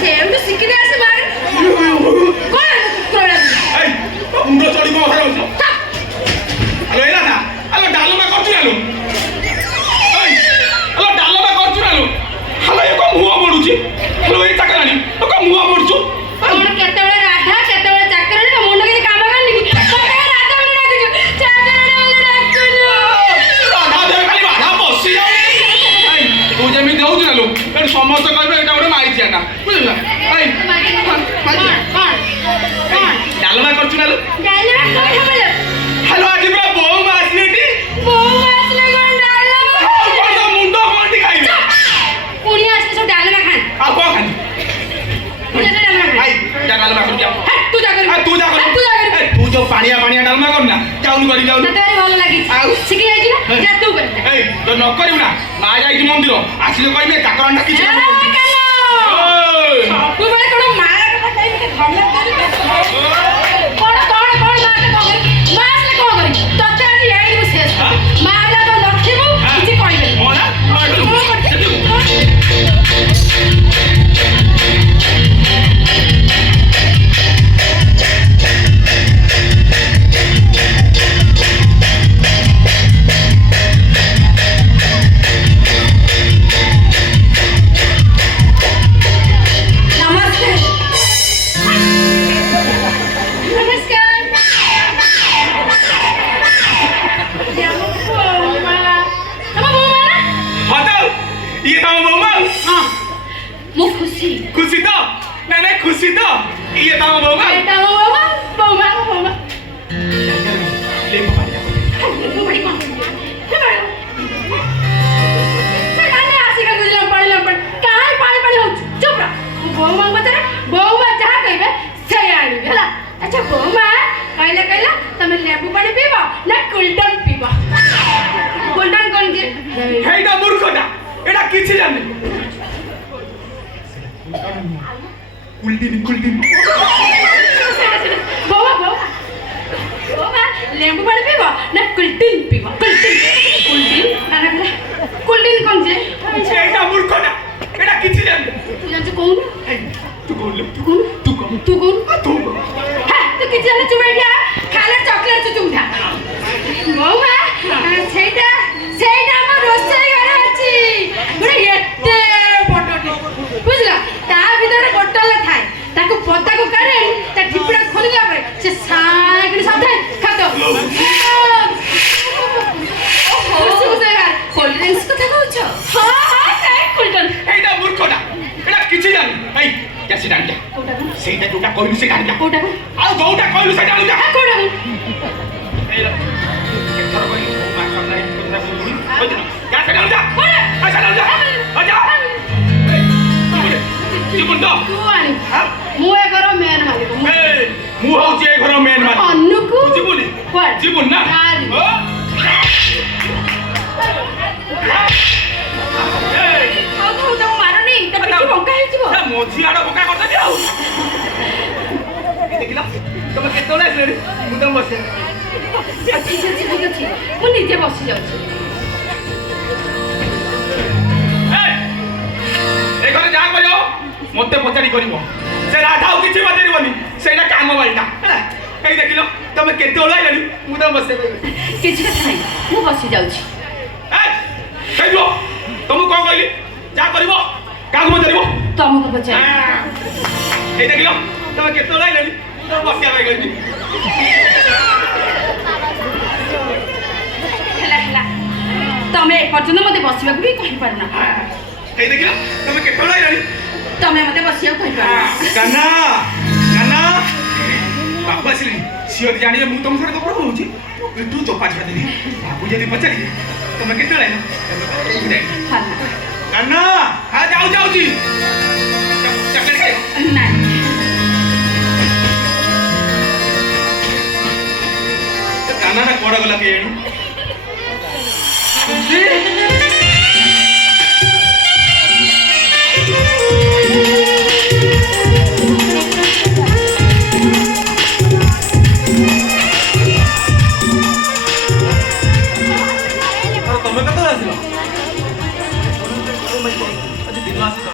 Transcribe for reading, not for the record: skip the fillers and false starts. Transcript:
ସେଉଠୁ ଶିଖିଦେ ଆସି ବାହାରେ କଣ ମୁଣ୍ଡ ଚଢି କଣ ଘରେ ହଉଛ ଆଲୋ ଏଇଲା ନା ଆଲୋ ଡାଲମା କରୁଛୁ ନା ଆଲୋ ଡାଲମା କରୁଛୁ ନା ଆଲୋ ଏ କଣ ମୁହଁ ମୋଡୁଛି ଆଲୋ ଏଇ ଚାକରାଣୀ କଣ ମୁହଁ ମୋଡୁଛୁ କଣ କେତେବେଳେ ରାଧା କେତେବେଳେ ଚାକରାଣୀ ତ ମୁଣ୍ଡ କିଛି କାମ କରୁନି କି ରାଧା ବୋଲି ଡାକୁଛୁ ଚାକରାଣୀ ବୋଲି ଡାକୁଛୁ ରାଧା ଦେହ ଖାଲି ବାଧା ବସି ଯାଉଛି ତୁ ଯେମିତି ହଉଛୁ ନା ଏଠି ସମସ୍ତେ କହିବେ ଏଇଟା ଗୋଟେ ମାଇଚିଆଟା ବୁଝିଲ ନା ଡାଲମା କରୁଛୁ ନା ହ୍ୟାଲୋ ଆଜି ପୁରା ବୋଉ ମା ଆସିଲେ ଏଠି ମୁଣ୍ଡ କଣଟି ଖାଇବେ ପୁଣି ଆସିଲେ ସବୁ ଡାଲମା ଖାଆନ୍ତି ଆଉ କଣ ଖାଆନ୍ତି ଡାଲମା କରିବି ତୁ ଯୋଉ ପାଣିଆ ଡାଲମା କରୁନା ଯାଉନି କରି ଯାଉନି ଭଲ ଲାଗିଛି ଆଉ ଶିଖି ଯାଇଛି ନା ଯା ତୁ କର ଏଇ ତ ନ କରିବୁ ନା ମା ଯାଇଛି ମନ୍ଦିର ଆସିଲେ କହିବେ ଚାକରାଣୀଟା କିଛି ସବୁବେଳେ କଣ ମା କଥା କହିବି ଧମକ କରି କଣ ମା ଆସିଲେ କଣ କରିବି ତତେ ଆଜି ଏଇଠି ମୁଁ ଶେଷ ମା ଆସିଲା ତ ଲକ୍ଷ୍ମୀ କିଛି କହିବେନି खुशी तो ये ताऊ बाबा ले लेबू बड़ी कौन सेठाने आसी का गुजला पड़ काहे पानी हो चुप रह बौमा बचारे बौमा जहा कहबे से आनी हला अच्छा बौमा कहला तमे लेबू पानी पीबो ना कुल्टन पीबो कुल्टन कोन जे हेडा मूर्खटा एडा किछि जाने कुल्टिन बौमा लेबू पानी पीबो ना कुल्टिन पीबो कुल्टिन ना कुल्टिन कोन जे एडा मूर्खटा एडा किछि जाने तू जान कोन तू कोन हां तू किछि जाने तू बैठिया खाले चॉकलेट चुमथा बौमा सेटा हम रोसई घर अछि बड़े एते बटटे बुझला ता भीतर बोतल थाए ताको पता को करे ता ठिपड़ा खोल दिया पर से सागरी साथे खातो ओहो से यार कोल्ड ड्रिंक्स कथा कहउछ हां काई कोल्ड ड्रिंक एडा मूर्खटा एडा किछि जाने एई कैसे डाल जा कोटा सेटा जोटा कहलु से डाल जा कोटा आ जोटा कहलु से डाल जा कोटा एला केथर कहलु मा सामने कोथा बोलुनी ओजना जा से डाल जा आ डाल जा आ जा जीवन दो तू आनी मु ए घर मेन मालिक मु होची ए घर मेन मालिक अन्नुकु जीवन कोड जीवन ना ओ तो मारनी त पिठी बंका हे जीवो मोझी आड़ बंका करता दियो देखिला तुम केतोले आसले मु तम बसे ठीक अछि मु निजे बसि जाउछि ए घरे जा करियो मते पचारी करिवो से राधाउ किछि बतेरिवनी सेटा काम बालटा एई देखिलो तुम केतोले आइलनी मु तम बसे किछि कथा नै मु बसि जाउछि ए कहिलो तुम कोन कहली जा करिवो काम बतेरिवो तुमको पचार ए देखिलो तुम केतोले आइलनी तो बसिया बाई गइनी हेला तमे पर्यंत मते बसिबा भी कहि पारना ए देखिलो तुम केतोले आइलनी तमे मते बसिया कहि पारना काना बाबू आसिले सिओ जानिए मु तुम सर कपड़ होउची तू चोपा छाड़ देनी बाबू जदी पचारी तुम केतोले आइलो काना हां जाऊ जी चकड़ के नहीं काना ना कोड़ा गला के ତୁ ଆସି